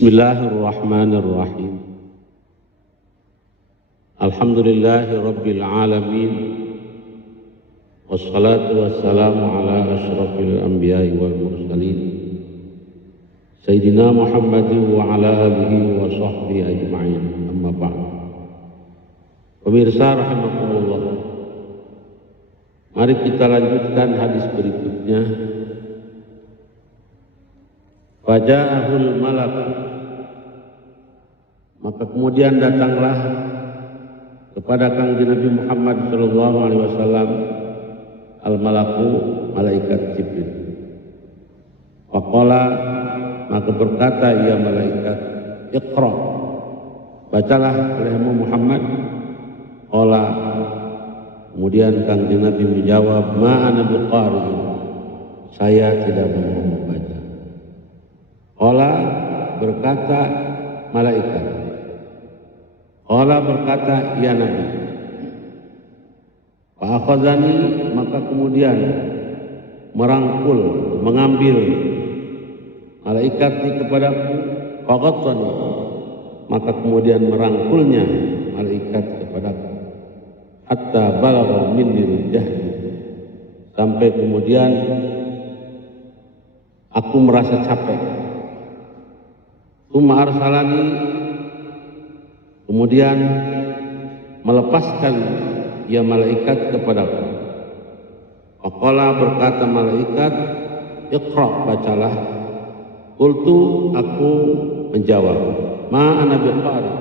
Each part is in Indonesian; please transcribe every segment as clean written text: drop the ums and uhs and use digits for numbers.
Bismillahirrahmanirrahim. Alhamdulillahi rabbil alamin. Wassalatu wassalamu ala asyrafil anbiya'i wal mursalin Sayyidina Muhammadin wa ala alihi wa sahbihi ajma'in. Amma ba'd. Pemirsa rahimakumullah, mari kita lanjutkan hadis berikutnya. Faja'ahul malak, maka kemudian datanglah kepada Kangjeng Nabi Muhammad sallallahu alaihi wasallam al-malaku, malaikat Jibril. Faqala, maka berkata ia malaikat, Iqra, bacalah olehmu Muhammad. Qala, kemudian Kangjeng Nabi menjawab, ma ana biqari, saya tidak mau membaca. Qala, berkata malaikat. Qala, berkata ya Nabi. Fa'akhadhani, maka kemudian merangkul, mengambil malaikat ini kepadaku. Faghattani, maka kemudian merangkulnya malaikat kepadaku. Hatta balagha minni jahdi, sampai kemudian aku merasa capek. Tsumma arsalani, kemudian melepaskan ya malaikat kepadaku. Faqala, berkata malaikat, Iqra, bacalah. Qultu, aku menjawab, ma ana biqari,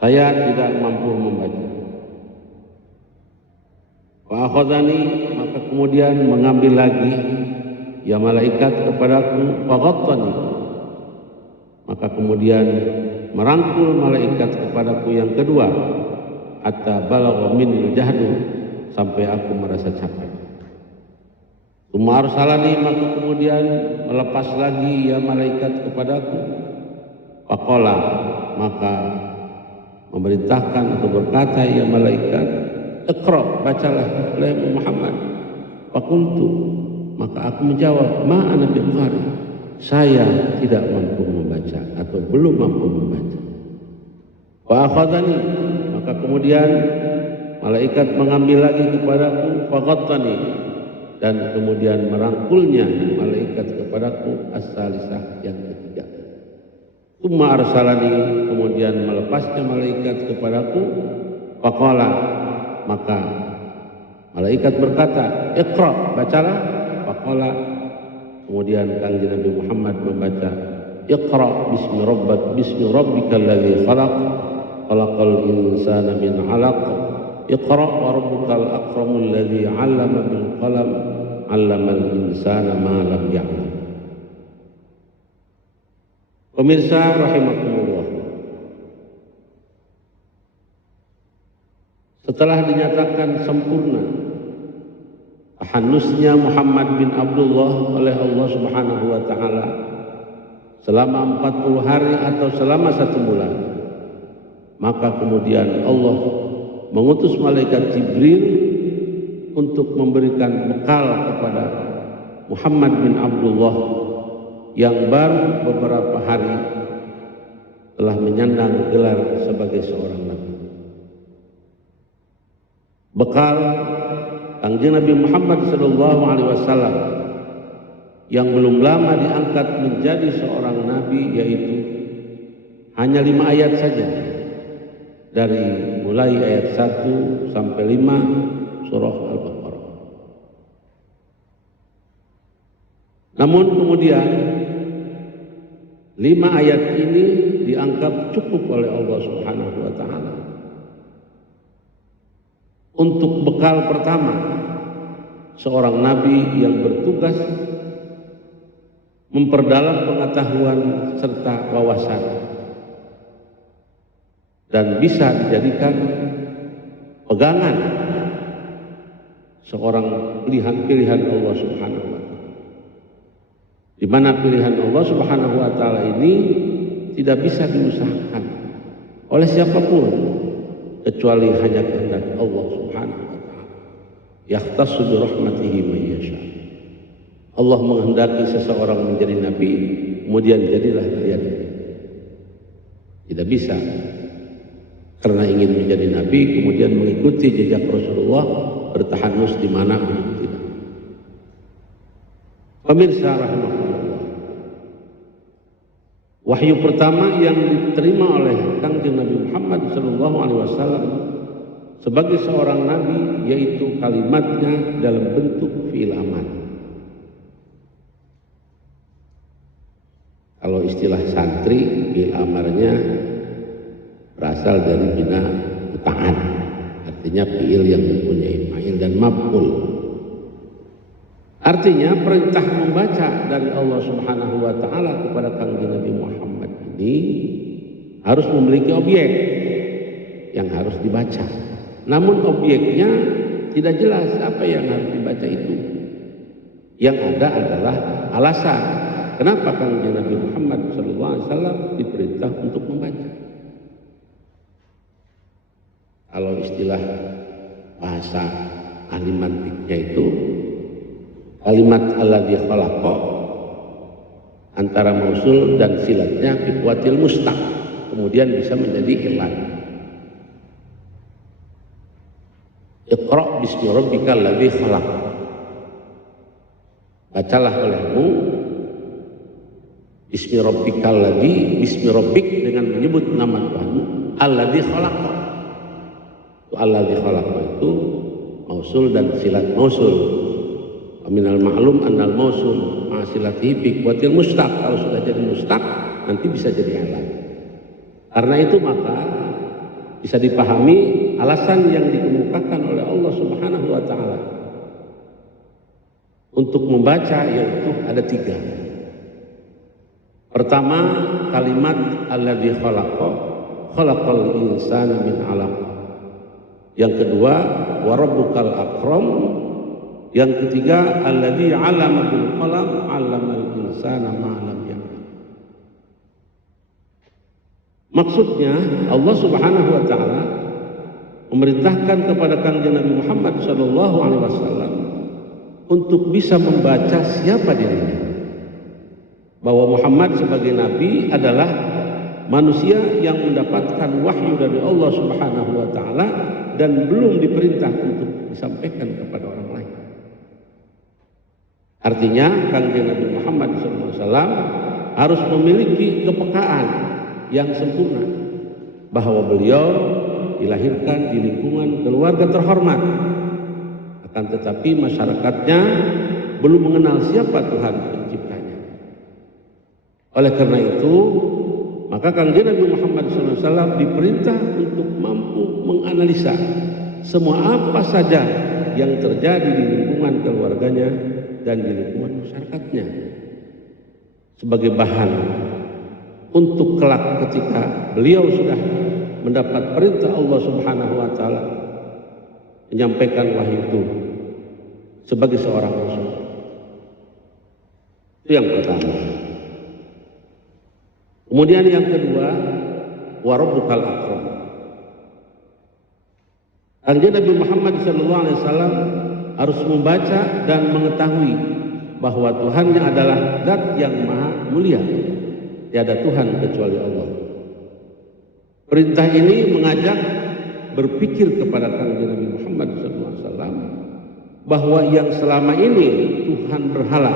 saya tidak mampu membaca. Fa akhadhani, maka kemudian mengambil lagi ya malaikat kepadaku. Faghattani, maka kemudian merangkul malaikat kepadaku yang kedua. Hatta balagha minni jahdu, sampai aku merasa capek. Tsumma arsalani, maka kemudian melepas lagi ya malaikat kepadaku. Faqala, maka memerintahkan atau berkata ya malaikat, Iqra, bacalah oleh Muhammad. Faqultu, maka aku menjawab, ma ana biqari, saya tidak mampu membaca atau belum mampu membaca. Wa akhadhani, maka kemudian malaikat mengambil lagi kepadaku. Faghattani, dan kemudian merangkulnya malaikat kepadaku. As-salisah, yang ketiga. Tsumma arsalani, kemudian melepasnya malaikat kepadaku. Faqala, maka malaikat berkata, Iqra, bacalah. Faqala, kemudian Kangjeng Nabi Muhammad membaca, Iqra bismi rabbikal ladzi khalaq, khalaqal insana min 'alaq, Iqra wa rabbukal akramul ladzi 'allama bil qalam, 'allamal insana ma lam ya'lam. Pemirsa rahimakumullah, setelah dinyatakan sempurna tahanusnya Muhammad bin Abdullah oleh Allah Subhanahu wa taala selama 40 hari atau selama 1 bulan, maka kemudian Allah mengutus malaikat Jibril untuk memberikan bekal kepada Muhammad bin Abdullah yang baru beberapa hari telah menyandang gelar sebagai seorang nabi. Bekal Kangjeng Nabi Muhammad sallallahu alaihi wasallam yang belum lama diangkat menjadi seorang nabi, yaitu hanya 5 ayat saja, dari mulai ayat 1 sampai 5 surah Al-Baqarah. Namun kemudian 5 ayat ini dianggap cukup oleh Allah Subhanahu wa taala untuk bekal pertama seorang nabi yang bertugas memperdalam pengetahuan serta wawasan dan bisa dijadikan pegangan seorang pilihan Allah Subhanahu wa taala, di mana pilihan Allah Subhanahu wa taala ini tidak bisa diusahakan oleh siapapun kecuali hanya kehendak Allah Subhanahu wa taala. Yahtassu bi rahmatihi man yasha. Allah menghendaki seseorang menjadi nabi, kemudian jadilah kalian. Tidak bisa karena ingin menjadi nabi kemudian mengikuti jejak Rasulullah bertahanus di mana begitu tidak. Pemirsa rahimahullah, wahyu pertama yang diterima oleh Kangjeng Nabi Muhammad SAW sebagai seorang nabi yaitu kalimatnya dalam bentuk fi'il amar. Kalau istilah santri, fi'il amarnya berasal dari bina utaan, artinya fi'il yang mempunyai fa'il dan maf'ul. Artinya perintah membaca dari Allah Subhanahu wa taala kepada Kangjeng Nabi Muhammad ini harus memiliki objek yang harus dibaca. Namun objeknya tidak jelas apa yang harus dibaca itu. Yang ada adalah alasan kenapa Kangjeng Nabi Muhammad SAW diperintah untuk membaca. Kalau istilah bahasa ahli mantiknya itu kalimat alladzi khalaqa antara mausul dan silatnya fi kuwatil mustaq, kemudian bisa menjadi ilat. Iqra bismi rabbikal ladzi khalaq. Bacalah olehmu bismi rabbikal ladzi, bismi rabbik dengan menyebut nama Tuhanmu, alladzi khalaq. Itu alladzi khalaq itu mausul dan silat mausul. Minal ma'lum annal mausul ma'asilatihi fi kuwatil mustaq. Kalau sudah jadi mustaq nanti bisa jadi alat. Karena itu maka bisa dipahami alasan yang dikemukakan oleh Allah Subhanahu wa taala untuk membaca yaitu ada 3. Pertama kalimat alladzi khalaqa khalaqal insana min 'alaq. Yang kedua wa rabbukal akram. Yang ketiga alladzi 'allama bil qalam 'allamal insana ma lam ya'lam. Maksudnya Allah Subhanahu wa taala memerintahkan kepada Kangjeng Nabi Muhammad SAW untuk bisa membaca siapa dirinya. Bahwa Muhammad sebagai nabi adalah manusia yang mendapatkan wahyu dari Allah Subhanahu wa taala dan belum diperintah untuk disampaikan kepada orang lain. Artinya Kangjeng Nabi Muhammad SAW harus memiliki kepekaan yang sempurna bahwa beliau dilahirkan di lingkungan keluarga terhormat, akan tetapi masyarakatnya belum mengenal siapa Tuhan penciptanya. Oleh karena itu maka Kangjeng Nabi Muhammad SAW diperintah untuk mampu menganalisa semua apa saja yang terjadi di lingkungan keluarganya dan di lingkungan masyarakatnya sebagai bahan untuk kelak ketika beliau sudah mendapat perintah Allah Subhanahu wa taala menyampaikan wahyu itu sebagai seorang rasul. Itu yang pertama. Kemudian yang kedua wa rabbukal akram. Kangjeng Nabi Muhammad SAW harus membaca dan mengetahui bahwa Tuhannya adalah zat yang maha mulia. Tiada Tuhan kecuali Allah. Perintah ini mengajak berpikir kepada Kangjeng Nabi Muhammad SAW bahwa yang selama ini Tuhan berhala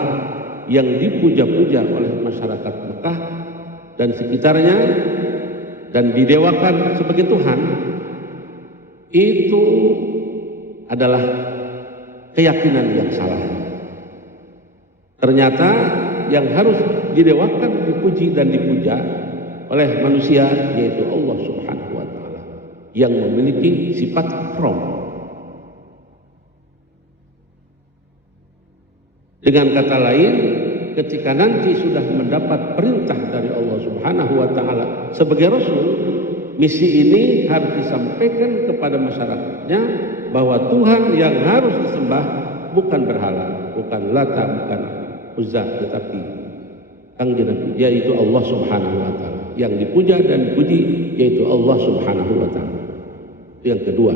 yang dipuja-puja oleh masyarakat Mekah dan sekitarnya dan didewakan sebagai Tuhan itu adalah keyakinan yang salah. Ternyata yang harus didewakan, dipuji dan dipuja oleh manusia yaitu Allah Subhanahu wa taala yang memiliki sifat akram. Dengan kata lain, ketika nanti sudah mendapat perintah dari Allah Subhanahu wa taala sebagai rasul, misi ini harus disampaikan kepada masyarakatnya bahwa Tuhan yang harus disembah bukan berhala, bukan Lata, bukan Uzza, tetapi Kangjeng Nabi yaitu Allah Subhanahu wa taala. Yang dipuja dan dipuji yaitu Allah Subhanahu wa taala. Itu yang kedua.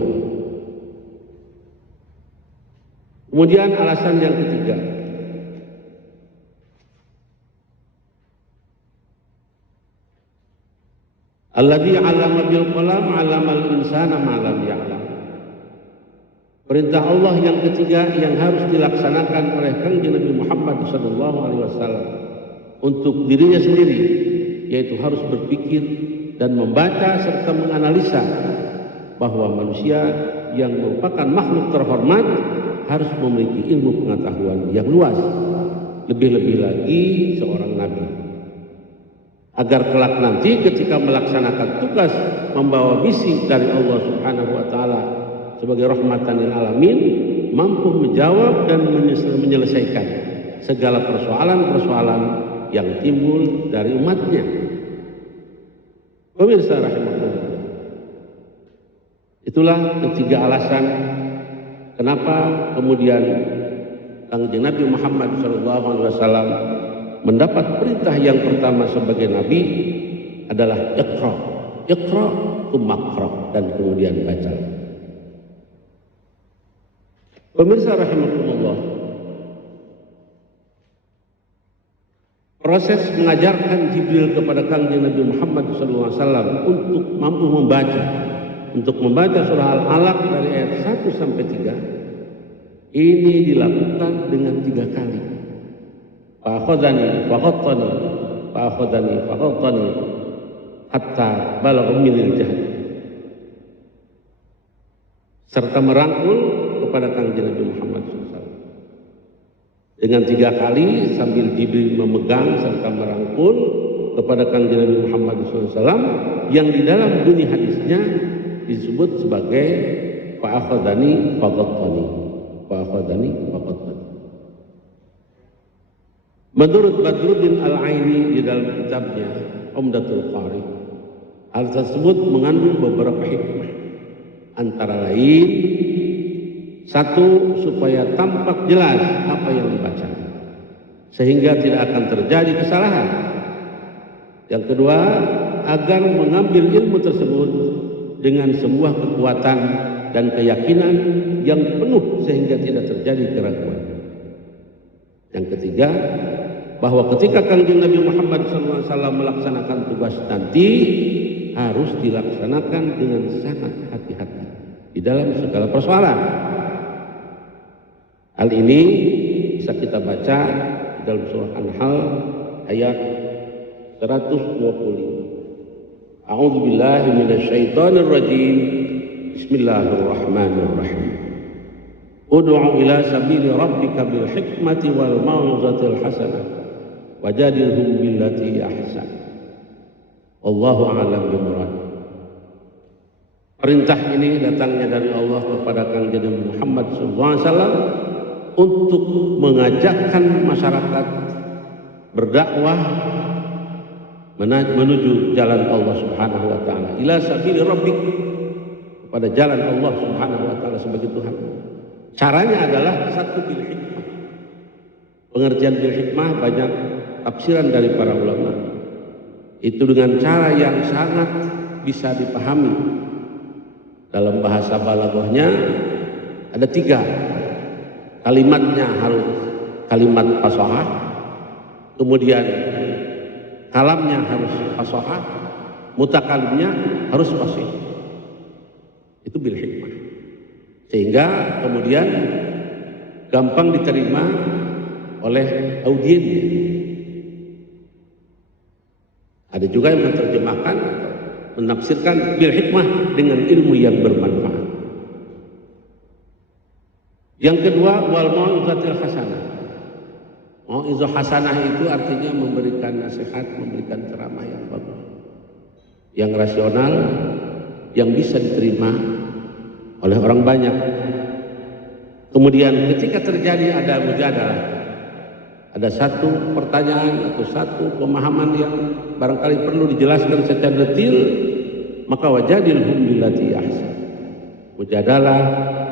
Kemudian alasan yang ketiga, Alladzi 'allama bil qalam 'allamal insana ma lam ya'lam. Perintah Allah yang ketiga yang harus dilaksanakan oleh Kanjeng Nabi Muhammad SAW untuk dirinya sendiri, yaitu harus berpikir dan membaca serta menganalisa bahwa manusia yang merupakan makhluk terhormat harus memiliki ilmu pengetahuan yang luas, lebih-lebih lagi seorang nabi, agar kelak nanti ketika melaksanakan tugas membawa misi dari Allah Subhanahu wa taala sebagai rahmatan lil alamin mampu menjawab dan menyelesaikan segala persoalan-persoalan yang timbul dari umatnya. Pemirsa rahimakumullah, itulah ketiga alasan kenapa kemudian Kanjeng Nabi Muhammad SAW mendapat perintah yang pertama sebagai Nabi adalah iqra, iqra tsumma dan kemudian baca. Pemirsa rahimakumullah, proses mengajarkan Jibril kepada Kanjeng Nabi Muhammad SAW untuk mampu membaca surah Al-Alaq dari ayat 1 sampai 3 ini dilakukan dengan 3 kali. Fa'akhadhani hatta balagha minil jahd, serta merangkul kepada Kanjeng Nabi Muhammad SAW dengan 3 kali sambil Jibril memegang serta merangkul kepada Kanjeng Nabi Muhammad SAW yang di dalam bunyi hadisnya disebut sebagai fa'akhadhani faghattani. Menurut Badruddin Al-Aini di dalam kitabnya Umdatul Qari, hal tersebut mengandung beberapa hikmah, antara lain: 1, supaya tampak jelas apa yang dibaca sehingga tidak akan terjadi kesalahan. Yang kedua, agar mengambil ilmu tersebut dengan sebuah kekuatan dan keyakinan yang penuh sehingga tidak terjadi keraguan. Yang ketiga, bahwa ketika Kanjeng Nabi Muhammad SAW melaksanakan tugas nanti harus dilaksanakan dengan sangat hati-hati di dalam segala persoalan. Hal ini bisa kita baca di dalam surah An-Nahl ayat 125. A'udzu billahi minasyaitonir rajim. Bismillahirrahmanirrahim. Ud'u ila sabili rabbika bil hikmati wal mau'izatil hasanah wajadilhum billati ahsan. Wallahu a'lam bimurad. Perintah ini datangnya dari Allah kepada Kanjeng Nabi Muhammad SAW untuk mengajakkan masyarakat berdakwah menuju jalan Allah Subhanahu wa taala, ila sabili rabbik, kepada jalan Allah Subhanahu wa taala sebagai Tuhan. Caranya adalah 1, bil hikmah. Pengertian bil hikmah banyak tafsiran dari para ulama. Itu dengan cara yang sangat bisa dipahami. Dalam bahasa balaghahnya ada 3. Kalimatnya harus kalimat fasahah, kemudian kalamnya harus fasahah, mutakalimnya harus fasih. Itu bil hikmah, sehingga kemudian gampang diterima oleh audiensnya. Ada juga yang menerjemahkan, menafsirkan bil hikmah dengan ilmu yang bermanfaat. Yang kedua, wal mau'izatil hasanah. Mau'izah hasanah itu artinya memberikan nasihat, memberikan ceramah yang bagus, yang rasional, yang bisa diterima oleh orang banyak. Kemudian ketika terjadi ada mujadalah, ada satu pertanyaan atau satu pemahaman yang barangkali perlu dijelaskan secara detail, maka wajadilhum billati ahsan. Mujadalah,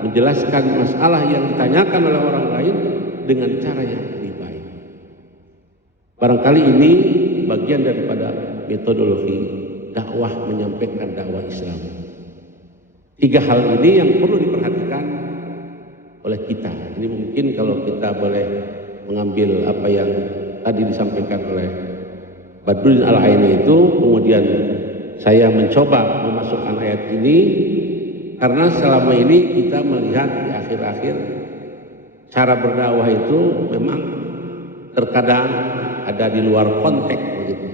menjelaskan masalah yang ditanyakan oleh orang lain dengan cara yang lebih baik. Barangkali ini bagian daripada metodologi dakwah, menyampaikan dakwah Islam. 3 hal ini yang perlu diperhatikan oleh kita. Ini mungkin kalau kita boleh mengambil apa yang tadi disampaikan oleh Badruddin Al-Aini itu, kemudian saya mencoba memasukkan ayat ini karena selama ini kita melihat di akhir-akhir cara berdakwah itu memang terkadang ada di luar konteks begitu.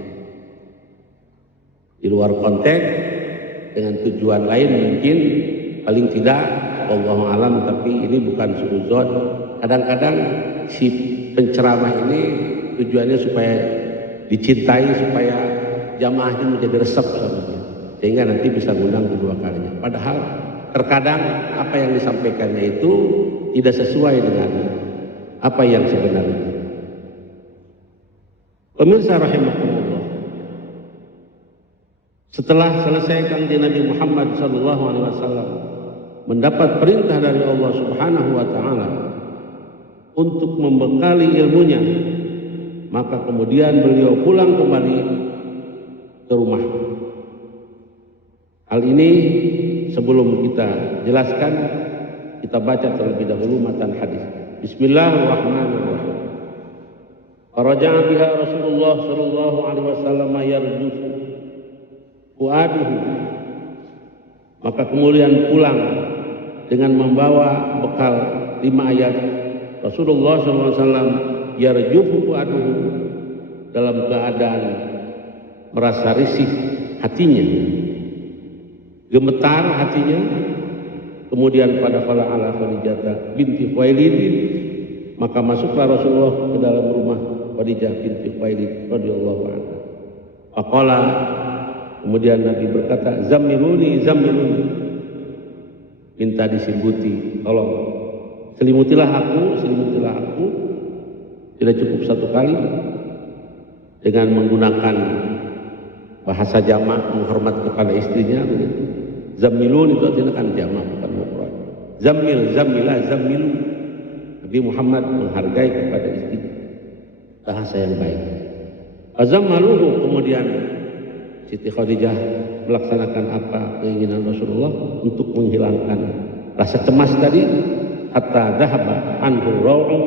Di luar konteks dengan tujuan lain mungkin paling tidak wallahu alam, tapi ini bukan suudzon. Kadang-kadang si penceramah ini tujuannya supaya dicintai, supaya jamaahnya menjadi resep sehingga nanti bisa ngundang kedua kalinya. Padahal terkadang apa yang disampaikannya itu tidak sesuai dengan apa yang sebenarnya. Pemirsa rahimakumullah, setelah selesai kanjeng Nabi Muhammad SAW mendapat perintah dari Allah Subhanahu wa Ta'ala untuk membekali ilmunya, maka kemudian beliau pulang kembali ke rumah. Hal ini sebelum kita jelaskan, kita baca terlebih dahulu matan hadis. Bismillahirrahmanirrahim. Faraja'a biha Rasulullah sallallahu alaihi wasallam yarjufu fuaduhu. Maka kemudian pulang dengan membawa bekal 5 ayat. Rasulullah sallallahu alaihi wasallam yarjufu fuaduhu, dalam keadaan merasa risih hatinya, gemetar hatinya. Kemudian pada fala ala Khadijah binti Khuwailid, maka masuklah Rasulullah ke dalam rumah Khadijah binti Khuwailid radhiyallahu anha. Faqala, kemudian Nabi berkata, zammiluni zammiluni, minta diselimuti, tolong selimutilah aku, selimutilah aku. Tidak cukup satu kali, dengan menggunakan bahasa jamak menghormat kepada istrinya. Zammilun itu artinya kan jamak, bukan mufrad. Zammil, zammilah, zammilu. Nabi Muhammad menghargai kepada istrinya, bahasa yang baik. Azammaluhu, kemudian Siti Khadijah melaksanakan apa keinginan Rasulullah untuk menghilangkan rasa cemas tadi. Hatta dhahaba anhu raw'u,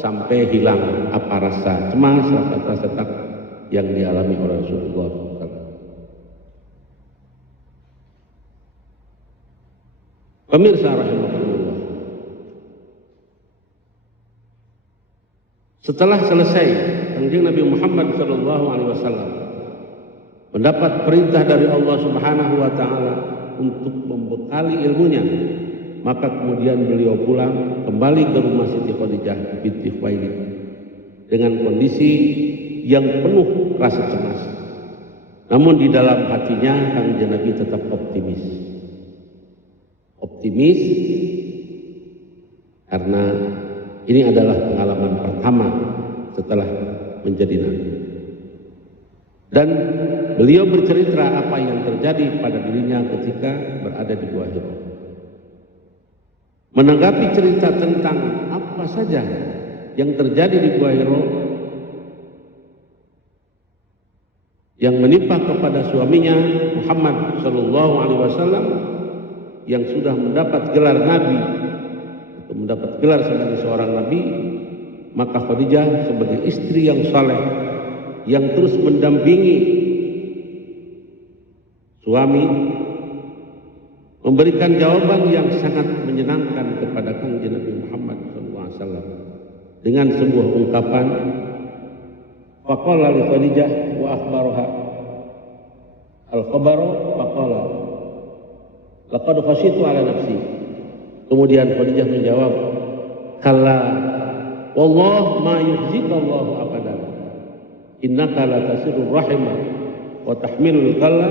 sampai hilang apa rasa cemas, rasa takut yang dialami oleh Rasulullah. Pemirsa rahimahullah, setelah selesai kanjeng Nabi Muhammad SAW mendapat perintah dari Allah Subhanahu wa Ta'ala untuk membekali ilmunya, maka kemudian beliau pulang kembali ke rumah Siti Khadijah binti Khuwailid dengan kondisi yang penuh rasa cemas. Namun di dalam hatinya kanjeng Nabi tetap optimis. Optimis karena ini adalah pengalaman pertama setelah menjadi nabi. Dan beliau bercerita apa yang terjadi pada dirinya ketika berada di Gua Hira. Menanggapi cerita tentang apa saja yang terjadi di Gua Hira yang menimpa kepada suaminya Muhammad SAW yang sudah mendapat gelar nabi atau mendapat gelar sebagai seorang nabi, maka Khadijah sebagai istri yang saleh yang terus mendampingi suami memberikan jawaban yang sangat menyenangkan kepada kanjeng Nabi Muhammad SAW dengan sebuah ungkapan, faqala li Khadijah wa akhbaraha al-khabaru faqala laqad khashitu ala nafsi. Kemudian Khadijah menjawab, kalla wallah ma yukhzika Allah abadan, innaka la tasirur rahimah wa tahmilul kalla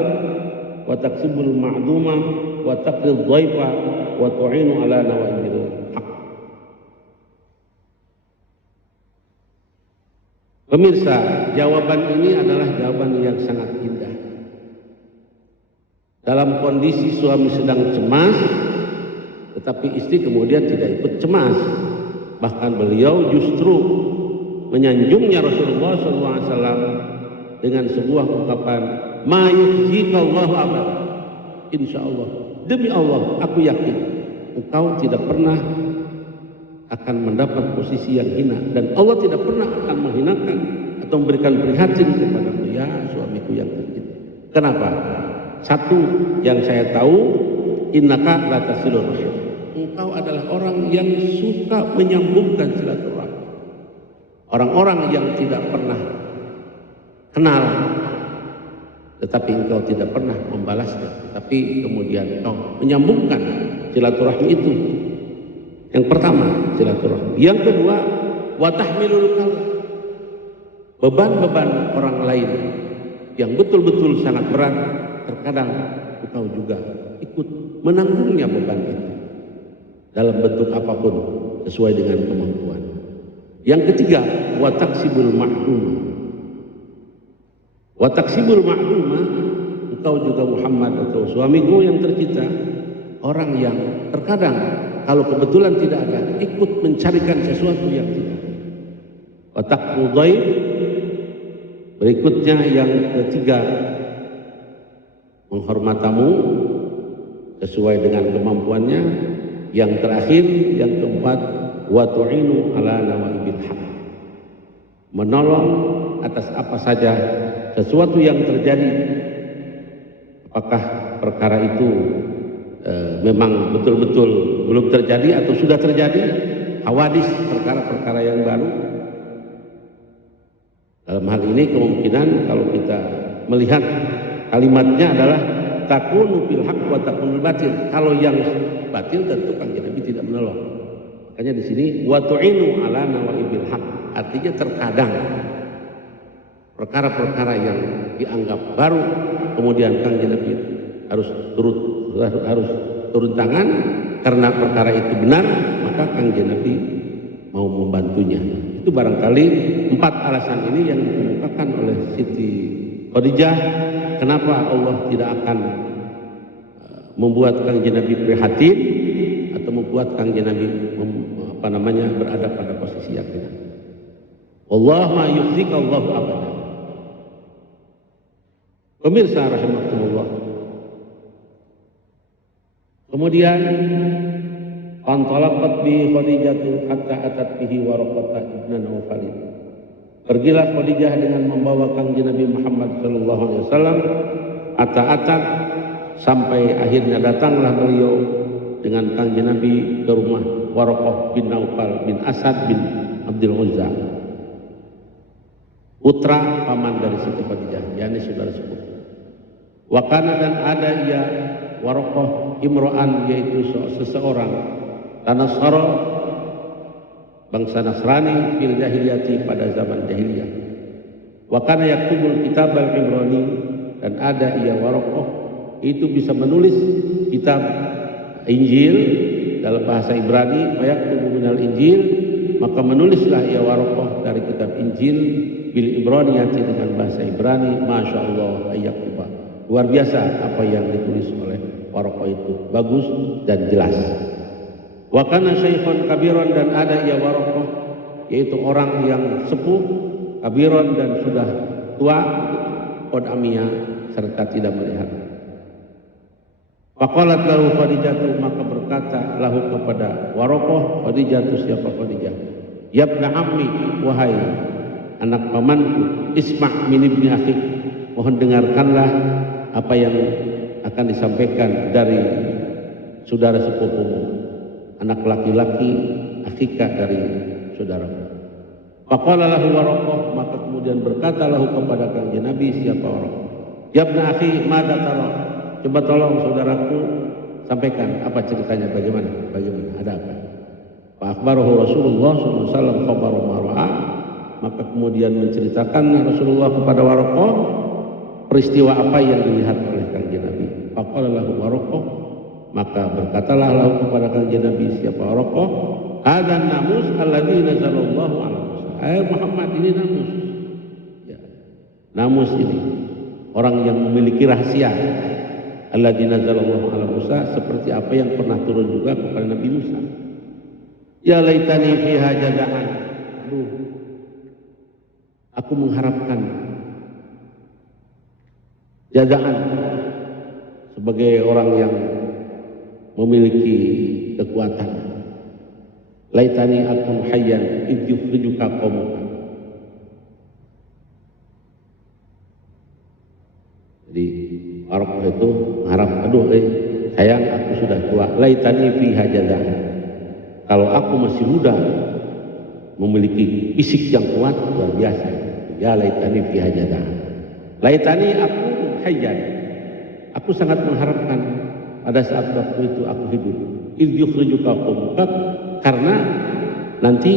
wa taksibul ma'duma wa taqrid dhaifa wa tu'inu ala nawaibil haq. Pemirsa, jawaban ini adalah jawaban yang sangat indah. Dalam kondisi suami sedang cemas, tetapi istri kemudian tidak ikut cemas. Bahkan beliau justru menyanjungnya Rasulullah SAW dengan sebuah ungkapan, ma yukhzikallahu abad, insya Allah, demi Allah aku yakin engkau tidak pernah akan mendapat posisi yang hina, dan Allah tidak pernah akan menghinakan atau memberikan prihatin kepadamu ya suamiku yang tercinta. Kenapa? Satu yang saya tahu, innaka latasilur rahim. Engkau adalah orang yang suka menyambungkan silaturahmi. Orang-orang yang tidak pernah kenal, tetapi engkau tidak pernah membalasnya, tapi kemudian engkau menyambungkan silaturahmi itu. Yang pertama, silaturahmi. Yang kedua, wa tahmilul kal. Beban-beban orang lain yang betul-betul sangat berat, terkadang engkau juga ikut menanggungnya beban itu dalam bentuk apapun sesuai dengan kemampuan. Yang ketiga, wa taksibul ma'dumah. Wa taksibul ma'dumah, engkau juga Muhammad atau suamiku yang tercinta, orang yang terkadang kalau kebetulan tidak ada, ikut mencarikan sesuatu yang tidak. Wa taqul dhaif. Berikutnya yang ketiga, menghormat tamu sesuai dengan kemampuannya. Yang terakhir, yang keempat, wa tu'inu ala nawaibil haq. Menolong atas apa saja sesuatu yang terjadi. Apakah perkara itu memang betul-betul belum terjadi atau sudah terjadi, hawadis, perkara-perkara yang baru. Dalam hal ini kemungkinan kalau kita melihat kalimatnya adalah takunu bil haq wa takunul batil. Kalau yang batil tentu Kanjeng Nabi tidak menolong. Makanya di sini wa tu'inu ala nawaibil haq, artinya terkadang perkara-perkara yang dianggap baru kemudian Kanjeng Nabi harus turun tangan karena perkara itu benar, maka Kanjeng Nabi mau membantunya. Itu barangkali 4 alasan ini yang dikemukakan oleh Siti Khadijah kenapa Allah tidak akan membuat Kanjeng Nabi prihatin atau membuat Kanjeng Nabi berada pada posisi yang benar. Allah ma yukhzika Allahu abada. Pemirsa rahimakumullah. Kemudian antalaqat bi Khadijah hatta atat bihi Waraqah ibn Nawfal. Pergilah Khadijah dengan membawa Kanjeng Nabi Muhammad sallallahu alaihi wasallam ata-ata sampai akhirnya datanglah beliau dengan Kanjeng Nabi ke rumah Waraqah bin Nawfal bin Asad bin Abdul Uzza, putra paman dari Siti Khadijah, yakni saudara sepupu. Wakana dan ada ia Waraqah imro'an, yaitu seseorang Tanasara, bangsa Nasrani, fil jahiliyati, pada zaman jahiliyah. Wakana yaktubul kitab al-Ibrani, dan ada ia Waraqah itu bisa menulis kitab Injil dalam bahasa Ibrani. Fayaktubu minal Injil, maka menulislah ia Waraqah dari kitab Injil bil Ibraniyati, dengan bahasa Ibrani. Masya Allah ayyaktuba, luar biasa apa yang ditulis oleh Waraqah itu, bagus dan jelas. Wa kana syaikhun kabiran, dan ada ia Waraqah yaitu orang yang sepuh, kabiran dan sudah tua, qad amiya, serta tidak melihat. Faqalat lahu Khadijah, maka berkata lahu kepada Waraqah Khadijah, siapa Khadijah? Yabna ammi, wahai anak pamanku, isma' min ibni akhik, mohon dengarkanlah apa yang akan disampaikan dari saudara sepupumu, anak laki-laki akhika dari saudaramu. Faqala lahu Waraqah, maka kemudian berkata lahu kepada Kanjeng Nabi, siapa Waraqah? Yabna akhi, madza tara, coba tolong saudaraku sampaikan apa ceritanya, bagaimana ada apa. Fa akhbarahu Rasulullah sallallahu alaihi wasallam khabar ma ra'a, maka kemudian menceritakan Rasulullah kepada Waraqah peristiwa apa yang dilihat oleh Kanjeng Nabi. Faqala lahu Waraqah, maka berkatalah lahu kepada Kanjeng Nabi, siapa Waraqah? Hadzal namus alladzi nazalallahu ala Musa. Muhammad, ini namus. Ya. Namus ini orang yang memiliki rahasia. Alladzi nazalallahu ala Musa, seperti apa yang pernah turun juga kepada Nabi Musa. Ya laitani fiha jazaan. Aduh, aku mengharapkan jazaan sebagai orang yang memiliki kekuatan. Laitani akun hayyan idh yukhrijuka qaumuka. Jadi Waraqah itu aduh sayang aku sudah tua, laitani fiha jadah. Kalau aku masih muda, memiliki fisik yang kuat luar biasa, ya laitani fiha jadah. Laitani aku hayyan, aku sangat mengharapkan pada saat waktu itu aku hidup. Idh yukhrijuka qaumuka, karena nanti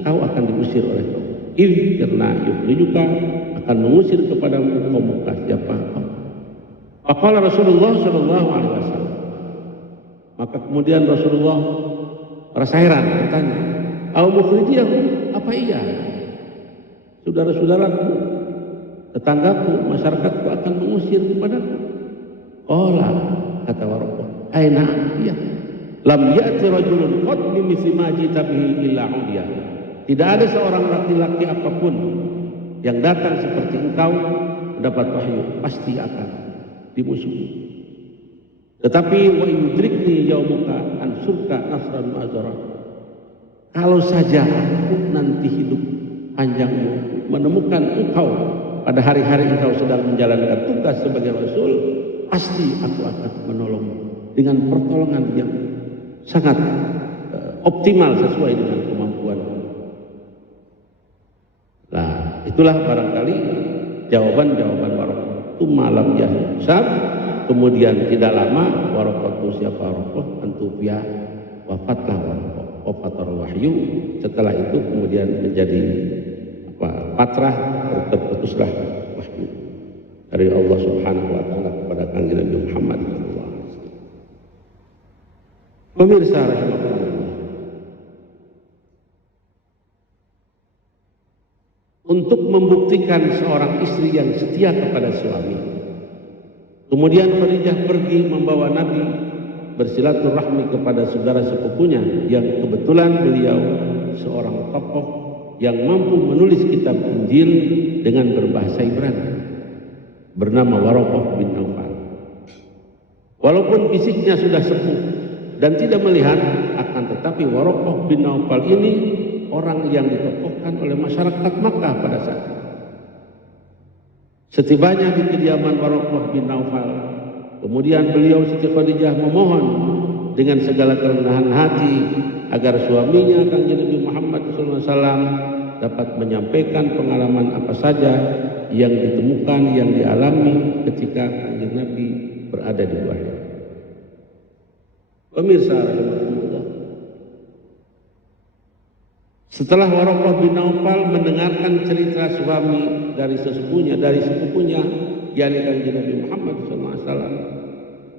kau akan diusir oleh kaum. Idh, karena yukhrijuka akan mengusir kepadamu qaumuka, siapa kau. Faqala Rasulullah sallallahu alaihi wasallam, maka kemudian Rasulullah merasa heran, bertanya, "Au mukhrijiyahu?" Apa iya saudara-saudaraku, tetanggaku, masyarakatku akan mengusir kepadaku? Qala, kata Waraqah, aina iya. Lam ya'ti rajulun qad bimithli ma jita bihi illa udiya. Tidak ada seorang laki-laki apapun yang datang seperti engkau mendapat wahyu, pasti akan dimusuhi. Tetapi wa yudrikni yaumuka ansurka nasran ma'zara. Kalau saja aku nanti hidup panjangmu menemukan engkau pada hari-hari engkau sedang menjalankan tugas sebagai rasul, pasti aku akan menolongmu dengan pertolongan yang sangat optimal sesuai dengan kemampuanmu. Nah, itulah barangkali jawaban-jawaban Waraqah. Itu malam yahsab. Kemudian tidak lama Waraqah itu siapa Waraqah, antufia, wafatlah Waraqah, wafatar wahyu. Setelah itu kemudian menjadi patrah, terputuslah wahyu dari Allah Subhanahu wa taala kepada Kanjeng Nabi Muhammad sallallahu alaihi wasallam. Pemirsa rahimakumullah, untuk membuktikan seorang istri yang setia kepada suami, kemudian Khadijah pergi membawa Nabi bersilaturahmi kepada saudara sepupunya yang kebetulan beliau seorang tokoh yang mampu menulis kitab Injil dengan berbahasa Ibrani, bernama Waraqah bin Naufal. Walaupun fisiknya sudah sepuh dan tidak melihat, akan tetapi Waraqah bin Naufal ini orang yang ditokohkan oleh masyarakat Makkah pada saat itu. Setibanya di kediaman Waraqah bin Naufal, kemudian beliau Siti Khadijah memohon dengan segala kerendahan hati agar suaminya Kanjeng Nabi Muhammad SAW dapat menyampaikan pengalaman apa saja yang ditemukan, yang dialami ketika Kanjeng Nabi berada di luar. Pemirsa rahimakumullah, setelah Waraqah bin Naufal mendengarkan cerita suami dari sesepupunya, yakni Kanjeng Nabi Muhammad SAW,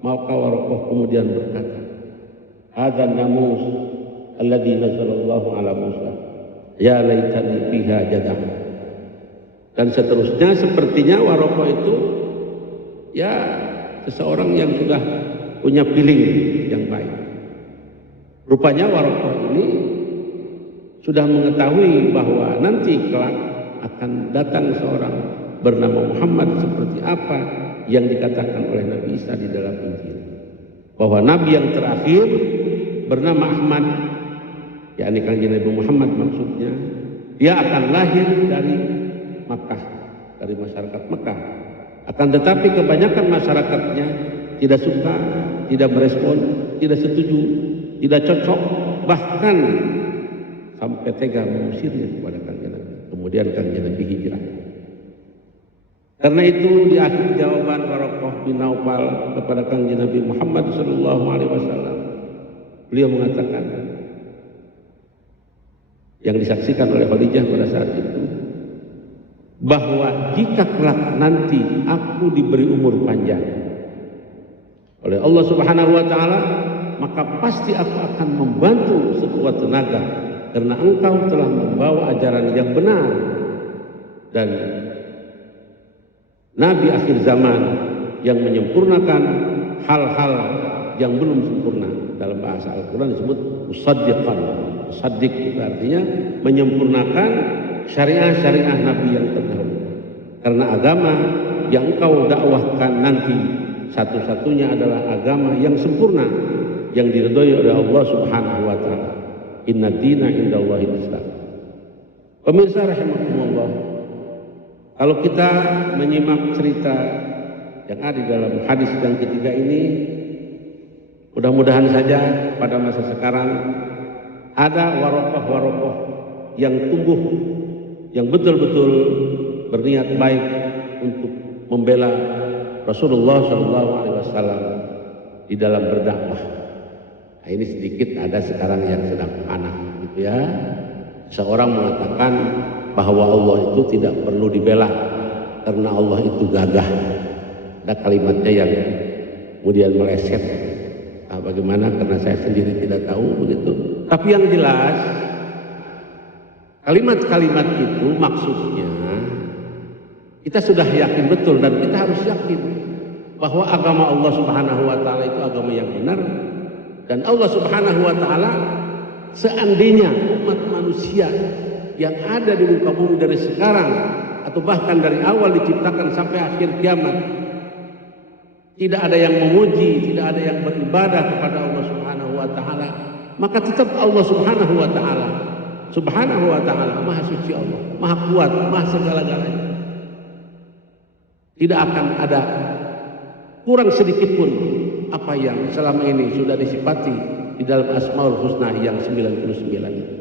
maka Waraqah kemudian berkata, "Hadzal namus alladzi nazalallahu ala Musa, ya laitani fiha jadah." Dan seterusnya, sepertinya Waraqah itu ya seseorang yang sudah punya feeling yang baik. Rupanya Waraqah ini sudah mengetahui bahwa nanti kelak akan datang seorang bernama Muhammad seperti apa yang dikatakan oleh Nabi Isa di dalam Injil, bahwa Nabi yang terakhir bernama Ahmad, yakni Kanjeng Nabi Muhammad maksudnya, dia akan lahir dari Makkah, dari masyarakat Makkah. Akan tetapi kebanyakan masyarakatnya tidak suka, tidak merespon, tidak setuju, tidak cocok, bahkan sampai tega mengusirnya kepada Kanjeng Nabi. Kemudian Kanjeng Nabi hijrah. Karena itu di akhir jawaban Waraqah bin Naufal kepada Kanjeng Nabi Muhammad SAW, beliau mengatakan yang disaksikan oleh Khadijah pada saat itu, bahwa jika kelak nanti aku diberi umur panjang oleh Allah Subhanahu wa taala, maka pasti aku akan membantu sekuat tenaga, karena engkau telah membawa ajaran yang benar. Dan Nabi akhir zaman yang menyempurnakan hal-hal yang belum sempurna. Dalam bahasa Al-Quran disebut musaddiqan. Musaddiq itu artinya menyempurnakan syariah-syariah Nabi yang terdahulu. Karena agama yang engkau dakwahkan nanti satu-satunya adalah agama yang sempurna, yang diridhoi oleh Allah Subhanahu wa taala. Inna dina indallahil Islam. Pemirsa rahimakumullah, kalau kita menyimak cerita yang ada di dalam hadis yang ketiga ini, mudah-mudahan saja pada masa sekarang ada warokoh-warokoh yang tumbuh, yang betul-betul berniat baik untuk membela Rasulullah SAW di dalam berdakwah. Nah, ini sedikit ada sekarang yang sedang panas gitu ya. Seorang mengatakan bahwa Allah itu tidak perlu dibela karena Allah itu gagah. Ada kalimatnya yang kemudian meleset. Nah, bagaimana? Karena saya sendiri tidak tahu begitu. Tapi yang jelas kalimat-kalimat itu maksudnya kita sudah yakin betul, dan kita harus yakin bahwa agama Allah Subhanahu wa taala itu agama yang benar, dan Allah Subhanahu wa taala seandainya umat manusia yang ada di muka bumi dari sekarang atau bahkan dari awal diciptakan sampai akhir kiamat tidak ada yang memuji, tidak ada yang beribadah kepada Allah Subhanahu wa taala, maka tetap Allah Subhanahu wa taala Maha suci, Allah Maha kuat, Maha segala-galanya. Tidak akan ada kurang sedikit pun apa yang selama ini sudah disifati di dalam Asmaul Husna yang 99 itu.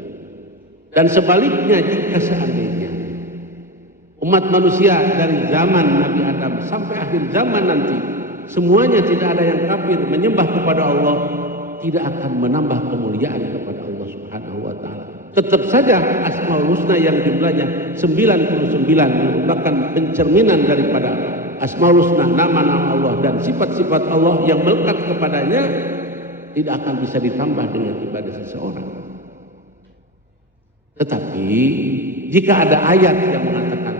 Dan sebaliknya, jika seandainya umat manusia dari zaman Nabi Adam sampai akhir zaman nanti semuanya tidak ada yang kafir menyembah kepada Allah, tidak akan menambah kemuliaan kepada Allah Subhanahu wa taala. Tetap saja Asmaul Husna yang jumlahnya 99 merupakan pencerminan daripada Asmaul Husna, nama-nama Allah dan sifat-sifat Allah yang melekat kepadanya, tidak akan bisa ditambah dengan ibadah seseorang. Tetapi jika ada ayat yang mengatakan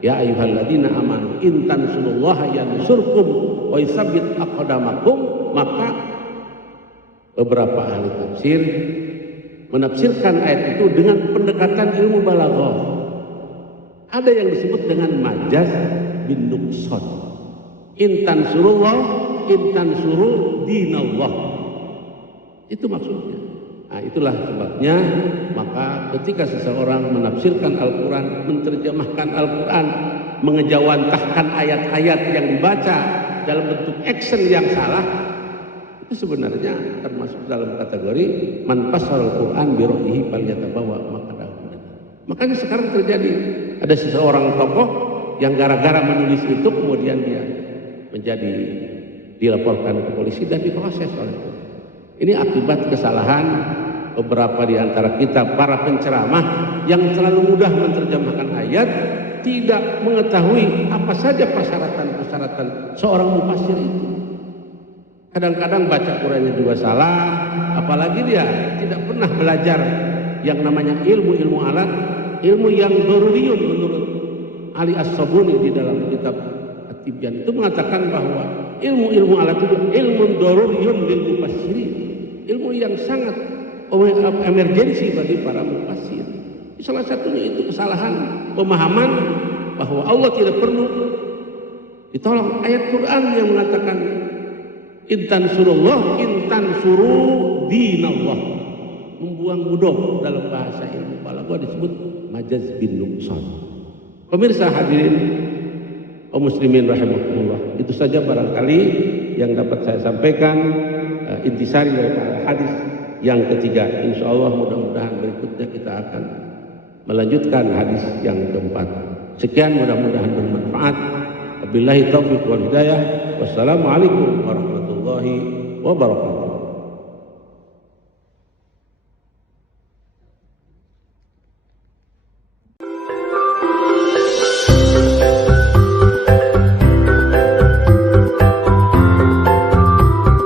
ya ayyuhalladzina amanu in tansurullaha yansurkum wa yusabbit aqdamakum, maka beberapa ahli tafsir menafsirkan ayat itu dengan pendekatan ilmu balaghah. Ada yang disebut dengan majaz bin nuqsan. In tansurullah, in tansuru dinallah. Itu maksudnya. Nah, itulah sebabnya maka ketika seseorang menafsirkan Al-Quran, menerjemahkan Al-Quran, mengejawantahkan ayat-ayat yang dibaca dalam bentuk action yang salah, itu sebenarnya termasuk dalam kategori man fassaral Quran bi ra'yihi falyatabawa maq'adahu. Makanya sekarang terjadi ada seseorang tokoh yang gara-gara menulis itu kemudian dia menjadi dilaporkan ke polisi dan diproses oleh polisi. Ini akibat kesalahan beberapa di antara kita para penceramah yang terlalu mudah menerjemahkan ayat, tidak mengetahui apa saja persyaratan-persyaratan seorang mufassir itu. Kadang-kadang baca Qurannya juga salah, apalagi dia tidak pernah belajar yang namanya ilmu-ilmu alat, ilmu yang daruriyun menurut Ali As-Sabuni di dalam kitab At-Tibyan itu mengatakan bahwa ilmu-ilmu alat itu ilmu daruriyun lil mufassirin, ilmu yang sangat emergensi bagi para mufassir. Salah satunya itu kesalahan pemahaman bahwa Allah tidak perlu ditolong. Ayat Quran yang mengatakan intan surullah intan suru dinallah, membuang mudhof dalam bahasa ilmu balaghah disebut majaz bin nuqsan. Pemirsa hadirin kaum muslimin rahimakumullah, itu saja barangkali yang dapat saya sampaikan intisari dari hadis yang ketiga. Insya Allah mudah-mudahan berikutnya kita akan melanjutkan hadis yang keempat. Sekian, mudah-mudahan bermanfaat. Wabillahi taufiq wal hidayah. Wassalamualaikum warahmatullahi wabarakatuh.